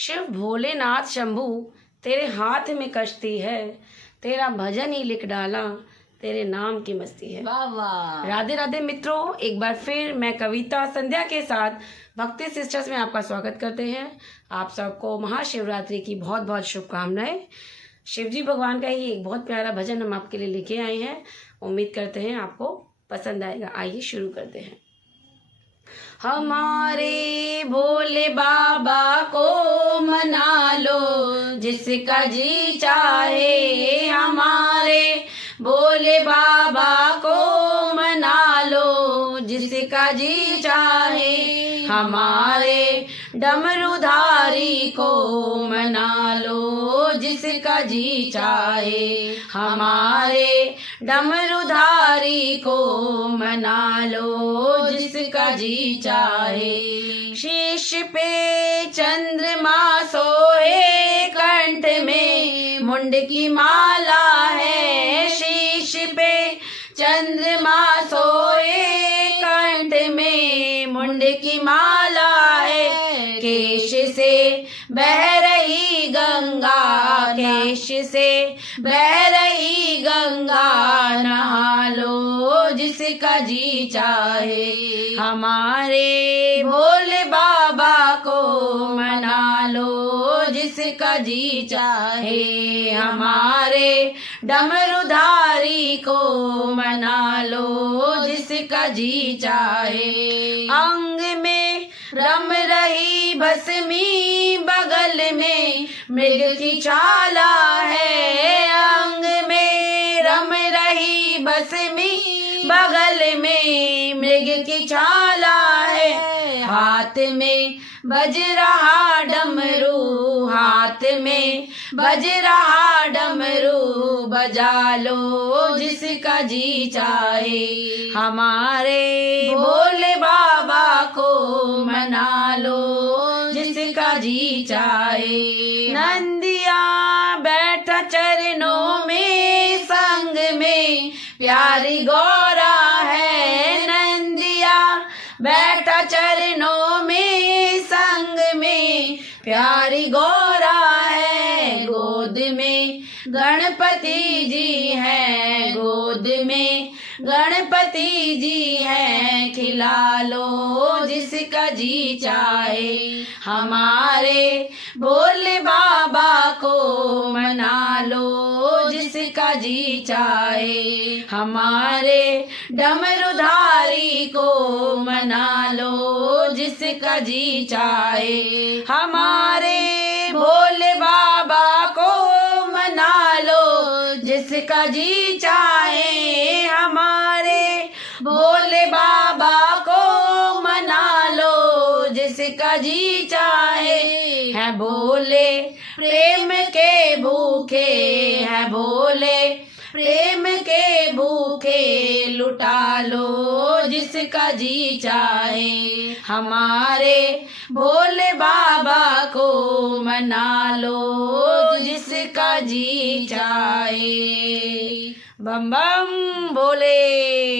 शिव भोलेनाथ शंभू तेरे हाथ में कश्ती है, तेरा भजन ही लिख डाला, तेरे नाम की मस्ती है। वाह वाह। राधे राधे मित्रों, एक बार फिर मैं कविता संध्या के साथ भक्ति सिस्टर्स में आपका स्वागत करते हैं। आप सबको महाशिवरात्रि की बहुत बहुत शुभकामनाएं। शिवजी भगवान का ही एक बहुत प्यारा भजन हम आपके लिए लेके आए हैं। उम्मीद करते हैं आपको पसंद आएगा। आइए शुरू करते हैं। हमारे भोले बाबा को मना लो, जिसका जी चाहे। हमारे भोले बाबा को मना लो, जिसका जी चाहे। हमारे डमरूधारी को मना लो, जिसका जी चाहे। हमारे डमरूधारी को मना लो, जिसका जी चाहे। शीश पे चंद्रमा सोए, कंठ में मुंड की माला है। शीश पे चंद्रमा सोए, कंठ में मुंड की माला है। केश से बह रही गंगा, केश से बह रही गंगा, नहा लो, जिसका जी चाहे। हमारे भोले बाबा को मना लो, जिसका जी चाहे। हमारे डमरूधारी को मना लो, जिसका जी चाहे। अंग में रम रही भस्मी, बगल में मृग की छाला है। अंग में रम रही भस्मी, बगल में मृग की छाला है। हाथ में बज रहा डमरू, हाथ में बज रहा डमरू, बजा लो, जिसका जी चाहे। हमारे भोले बाबा को मना लो, जिसका जी चाहे। नंदिया बैठा चरणों में, संग में प्यारी गौरा है। नंदिया बैठा चरणों में, संग में प्यारी गौरा है। गोद में गणपति जी हैं, गोद में गणपति जी हैं। खिला लो, जिसका जी चाहे। हमारे भोले बाबा को मना लो, जिसका जी चाहे। हमारे डमरूधारी को मना लो, जिसका जी चाहे। हमारे भोले बाबा को मना लो, जिसका जी चाहे। हमारे भोले बाबा को मना लो, जिसका जी चाहे। है भोले प्रेम के भूखे, है भोले प्रेम के भूखे, लुटा लो, जिसका जी चाहे। हमारे भोले बाबा को मना लो, जिसका जी चाहे। बम बम भोले।